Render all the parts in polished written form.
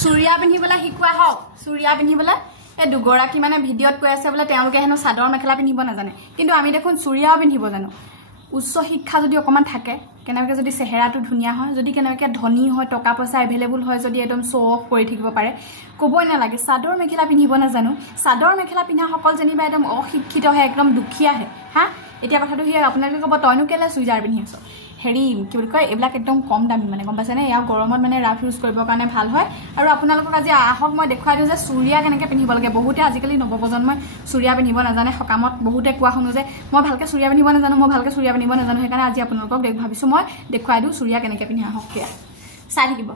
চুৰিয়া পিন্ধিবলৈ শিকোৱা হওক চুৰিয়া পিন্ধিবলৈ এই দুগৰাকী মানে ভিডিঅ'ত কৈ আছে বোলে তেওঁলোকে হেনো চাদৰ মেখেলা পিন্ধিব নাজানে কিন্তু আমি দেখোন চুৰিয়াও পিন্ধিব জানো উচ্চ শিক্ষা যদি অকমান থাকে কেনেকৈ যদি চেহেৰাটো ধুনীয়া হয় যদি কেনেকৈ ধনী হয় টকা পইচা এভেইলেবল হয় যদি একদম শ্ব' অফ কৰি থাকিব পাৰে ক'বই নালাগে চাদৰ মেখেলা পিন্ধিব নাজানো চাদৰ মেখেলা পিন্ধা সকল যেনিবা একদম অশিক্ষিত হয় একদম দুখীয়াহে হা এতিয়া কথাটো সেই আপোনালোকে ক'ব তইনো কেলে চুইজাৰ পিন্ধি আছ হেৰি কি বুলি কয় এইবিলাক একদম কম দামী মানে গম পাইছেনে ইয়াৰ গৰমত মানে ৰাফ ইউজ কৰিবৰ কাৰণে ভাল হয় আৰু আপোনালোকক আজি আহক মই দেখুৱাই দিওঁ যে চুৰিয়া কেনেকৈ পিন্ধিব লাগে বহুতে আজিকালি নৱপ্ৰজন্মই চুৰিয়া পিন্ধিব নাজানে সকামত বহুতে কোৱা শুনো যে মই ভালকৈ চুৰিয়া পিন্ধিব নাজানো সেইকাৰণে আজি আপোনালোকক ভাবিছোঁ মই দেখুৱাই দিওঁ চুৰিয়া কেনেকৈ পিন্ধা হওক সেয়া চাই থাকিব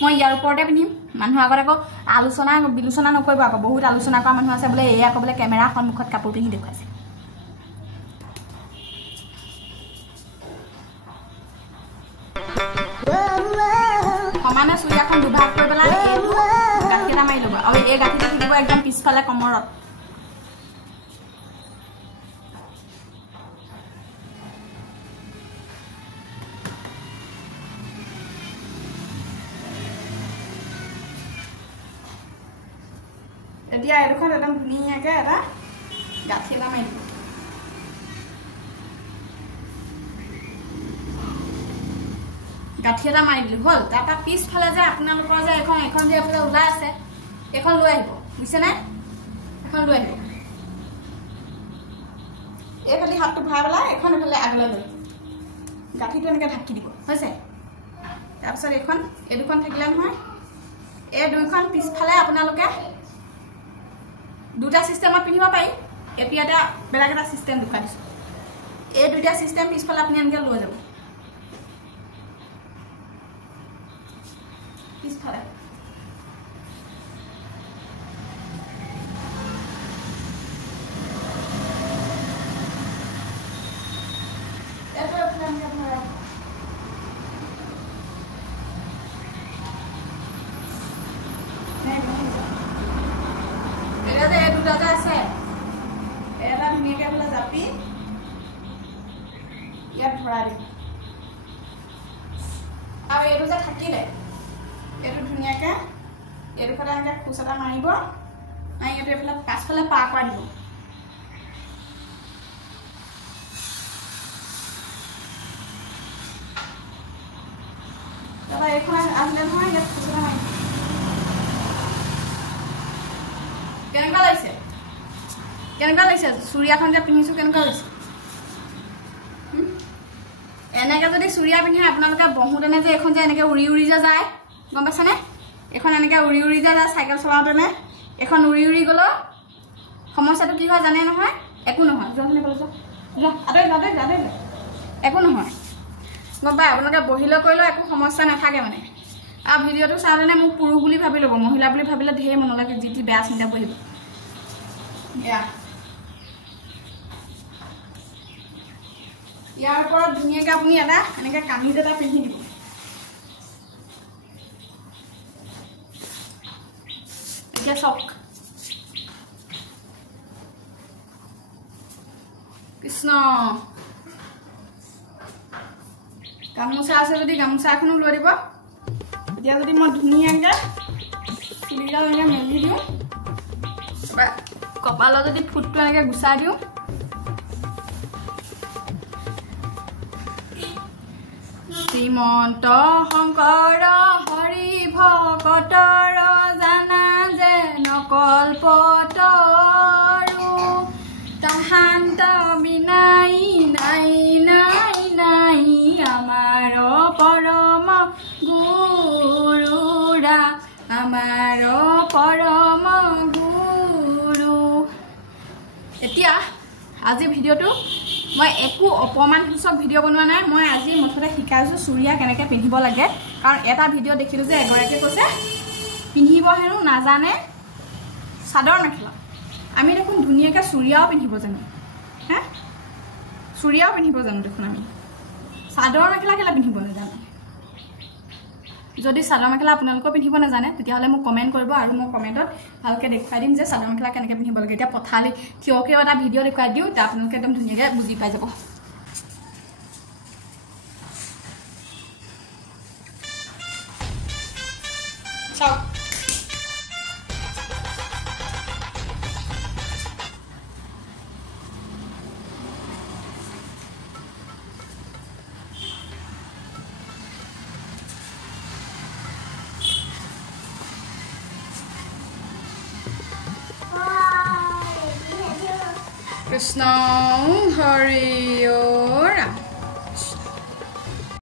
মই ইয়াৰ ওপৰতে পিন্ধিম মানুহৰ আগত আকৌ আলোচনা বিলোচনা নকৰিব আকৌ বহুত আলোচনা কৰা মানুহ আছে বোলে এই আকৌ বোলে কেমেৰা সন্মুখত কাপোৰ পিন্ধি দেখুৱাইছে সমানে চুৰিয়াখন দুভাগ কৰি পেলাই এইটো গাঁঠি এটা মাৰি ল'ব আৰু এই গাঁঠিটো থাকিব একদম পিছফালে কমৰত এতিয়া এইডোখৰত একদম ধুনীয়াকৈ এটা গাঁঠি এটা মাৰি দিব গাঁঠি এটা মাৰি দিলোঁ হ'ল তাৰপৰা পিছফালে যে আপোনালোকৰ যে এখন যে এইফালে ওলাই আছে এইখন লৈ আহিব বুজিছেনে এখন লৈ আহিব এইফালে হাতটো ভৰাই পেলাই এখন এইফালে আগলৈ লৈ গাঁঠিটো এনেকৈ ঢাকি দিব হৈছে তাৰপিছত এই দুখন থাকিলে নহয় এই দুইখন পিছফালে আপোনালোকে দুটা চিষ্টেমত পিন্ধিব পাৰি এতিয়া এটা বেলেগ এটা চিষ্টেম দেখুৱাই দিছোঁ এই দুটা চিষ্টেম পিছফালে আপুনি এনেকৈ লৈ যাব পিছফালে দুটা আছে এটা ধুনীয়াকৈ বোলে জাপি ইয়াত ভৰাই দিব আৰু এইটো যে থাকিলে এইটো ধুনীয়াকৈ এইডোখৰতে এনেকৈ খোজ এটা মাৰিব মাৰি এইটো এইফালে পাছফালে পাৰ কৰাই দিব তাৰপৰা এইখন আহিলে নহয় ইয়াত খোজ এটা মাৰিব কেনেকুৱা লাগিছে চুৰিয়াখন যে পিন্ধিছোঁ কেনেকুৱা লাগিছে এনেকৈ যদি চুৰিয়া পিন্ধে আপোনালোকে বহোঁতেনে যে এইখন যে এনেকৈ উৰি উৰি যে যায় গম পাইছেনে এইখন এনেকৈ উৰি উৰি যে যায় চাইকেল চলাওঁতেনে এইখন উৰি উৰি গ'লেও সমস্যাটো কি হয় জানে নহয় একো নহয় একো নহয় গম পায় আপোনালোকে বহিলৈ কৰিলেও একো সমস্যা নাথাকে মানে আৰু ভিডিঅ'টো চাওঁতেনে মোক পুৰুষ বুলি ভাবি ল'ব মহিলা বুলি ভাবিলে ঢেৰ মনলৈকে যি টি বেয়া চিন্তা বহিব ইয়াৰ ওপৰত ধুনীয়াকৈ আপুনি এটা এনেকৈ কামিজ এটা পিন্ধি দিব এতিয়া চাওক কৃষ্ণ গামোচা আছে যদি গামোচা এখনো লৈ দিব এতিয়া যদি মই ধুনীয়াকৈ চুলিডাল এনেকৈ মেলি দিওঁ কপালত যদি ফুটটো এনেকৈ গুচাই দিওঁ শ্ৰীমন্ত শংকৰ হৰি ভকতৰ জানা যে নকল্পতৰু তাহান্ত বিনাই নাই নাই নাই আমাৰ পৰম গুৰুৰা আমাৰ পৰম গুৰু এতিয়া আজি ভিডিঅ'টো মই একো অপমানসূচক ভিডিঅ' বনোৱা নাই মই আজি মুঠতে শিকাইছোঁ চুৰিয়া কেনেকৈ পিন্ধিব লাগে কাৰণ এটা ভিডিঅ' দেখিলোঁ যে এগৰাকীয়ে কৈছে পিন্ধিব হেনো নাজানে চাদৰ মেখেলা আমি দেখোন ধুনীয়াকৈ চুৰিয়াও পিন্ধিব জানো হা চুৰিয়াও পিন্ধিব জানো দেখোন আমি চাদৰ মেখেলা কেলৈ পিন্ধিব নাজানো যদি চাদৰ মেখেলা আপোনালোকেও পিন্ধিব নাজানে তেতিয়াহ'লে মোক কমেণ্ট কৰিব আৰু মই কমেণ্টত ভালকৈ দেখুৱাই দিম যে চাদৰ মেখেলা কেনেকৈ পিন্ধিব লাগে এতিয়া পথালি থিয়কৈও এটা ভিডিঅ' দেখুৱাই দিওঁ তেতিয়া আপোনালোকে একদম ধুনীয়াকৈ বুজি পাই যাব চাওক কৃষ্ণ হৰি ৰাম